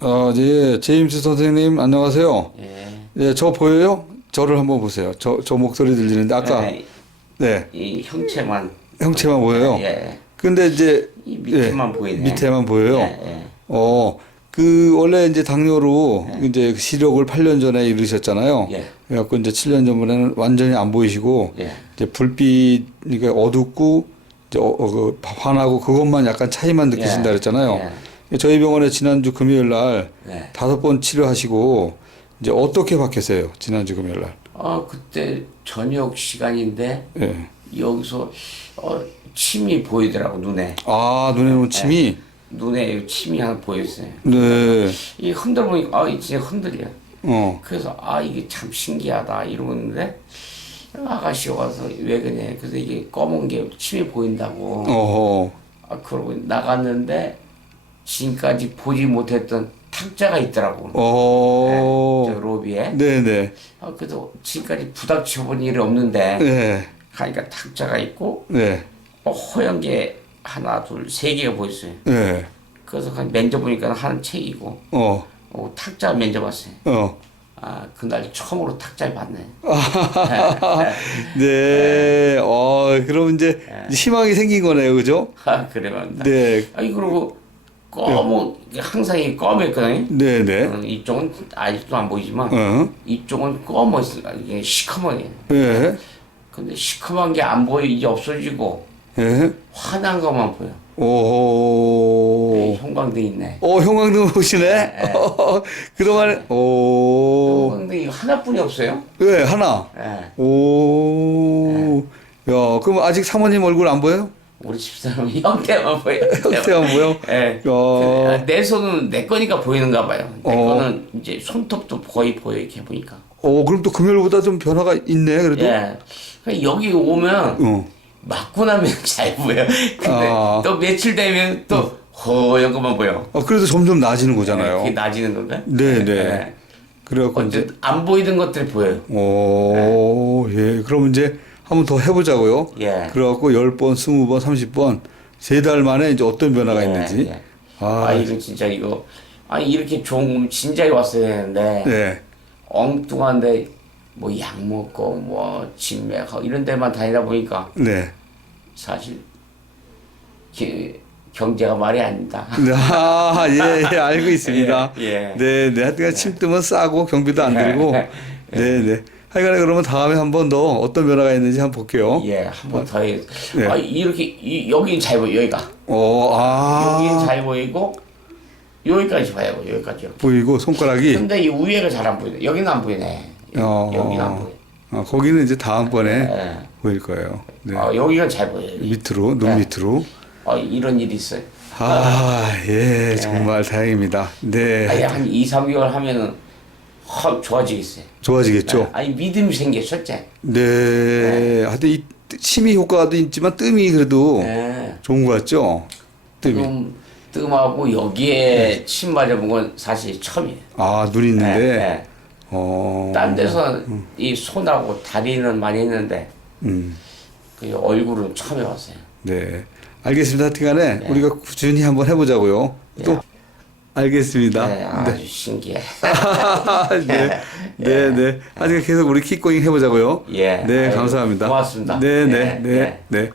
아, 예, 제임스 선생님 안녕하세요. 예. 예, 저 보여요? 저를 한번 보세요. 저, 저 목소리 들리는데 아까 네, 네이 형체만 형체만 보여요. 예. 근데 이제 이 밑에만 보이네. 밑에만 보여요. 예, 예. 어, 그 원래 이제 당뇨로 이제 시력을 8년 전에 잃으셨잖아요. 예. 그래갖고 이제 7년 전에는 완전히 안 보이시고 예. 이제 불빛 그러니까 어둡고 이제 어, 어, 그 환하고 그것만 약간 차이만 느끼신다 예. 그랬잖아요. 저희 병원에 지난주 금요일 날 예. 다섯 번 치료하시고 이제 어떻게 바뀌었어요? 지난주 금요일 날. 아 그때 저녁 시간인데 예. 여기서 어, 침이 보이더라고 눈에. 아 눈에 놓은 침이. 눈에 침이 하나 보였어요. 네. 이 흔들 보니까 아, 이 진짜 흔들려. 어. 그래서 아 이게 참 신기하다 이러는데 아가씨가 와서 왜 그래? 그래서 이게 검은 게 침이 보인다고. 어허. 아 그러고 나갔는데 지금까지 보지 못했던 탁자가 있더라고. 어. 저 로비에. 네네. 아 그래도 지금까지 부닥쳐본 일이 없는데 네. 가니까 탁자가 있고 네. 어, 허연 게 하나 둘 세 개가 보였어요. 네. 그래서 그냥 만져보니까 하는 책이고 어. 어, 탁자 만져봤어요. 어. 아 그날 처음으로 탁자를 봤네. 네. 어, 그럼 이제 희망이 생긴 거네요. 그죠? 아 그래 말입니다. 네. 아니 그리고 검은 항상 이 검했거든요. 네네. 어, 이쪽은 아직도 안 보이지만 어. 이쪽은 검었어. 이게 시커먼게. 예. 근데 시커먼 게 안 보여 이제 없어지고 예. 환한 것만 보여. 오. 네, 형광등 있네. 어, 형광등 보시네? 그동안, 오. 형광등이 하나뿐이 없어요. 예, 하나. 예. 오. 야, 그럼 아직 사모님 얼굴 안 보여요? 우리 집사람 형태만 보여. 형태만 보여? 예. 야. 내 손은 내 거니까 보이는가 봐요. 내 어. 거는 이제 손톱도 거의 보여 이렇게 보니까. 오, 그럼 또 금요일보다 좀 변화가 있네, 그래도? 예. 그러니까 여기 오면 어. 맞고 나면 잘 보여. 근데 아. 또 며칠 되면 또 허연 것만 보여. 어, 그래도 점점 나아지는 예, 거잖아요. 그게 나아지는 건가? 네, 네. 예. 그래갖고 이제, 안 보이던 것들이 보여요. 오, 예. 그럼 이제 한번 더 해보자고요. 예. 그래갖고 10번, 20번, 30번, 세 달 만에 이제 어떤 변화가 예, 있는지. 예. 아, 아, 이거 진짜 이거 아니 이렇게 좋은 건 진작에 왔어야 되는데 네. 엉뚱한데 뭐 약 먹고 뭐 진맥하고 이런 데만 다니다 보니까 네. 사실 기- 경제가 말이 아닙니다. 네, 아, 예, 예, 알고 있습니다. 예, 예. 네, 네. 하여튼 침 뜨면 싸고 경비도 안 들고. 네, 네. 하여간에 그러면 다음에 한번 더 어떤 변화가 있는지 한번 볼게요. 예, 한 번 더 해. 네. 아, 이렇게 이, 여기는 잘 보여 여기가 어, 아. 여기는 잘 보이고 여기까지 봐요 여기까지요. 보이고 손가락이. 근데 이 위에가 잘 안 보이네. 여기는 안 보이네. 어, 여기는 안 보여. 어, 거기는 이제 다음번에 예. 보일 거예요. 네. 아, 여기가 잘 보여요. 밑으로, 눈 네. 밑으로. 아, 이런 일이 있어요. 아, 예, 정말 다행입니다. 네. 아니 한 2, 3개월 하면은 확 좋아지겠어요. 좋아지겠죠? 아니 믿음이 생겼었지. 네. 하여튼 이 심의 효과도 있지만 뜸이 그래도 네. 좋은 것 같죠? 뜸이. 뜸, 뜸하고 여기에 침 맞아본 건 사실 처음이에요. 아, 눈 있는데. 네, 네. 어. 딴 데서 이 손하고 다리는 많이 했는데 음. 그 얼굴은 처음 해봤어요. 네. 알겠습니다. 하여튼간에 네. 우리가 꾸준히 한번 해보자고요. 또 알겠습니다. 네, 아주 신기해. 네, 네, 네. 아직 계속 우리 킥고잉 해보자고요. 예. 네, 아이고, 감사합니다. 고맙습니다. 네, 네, 네, 네, 네. 네.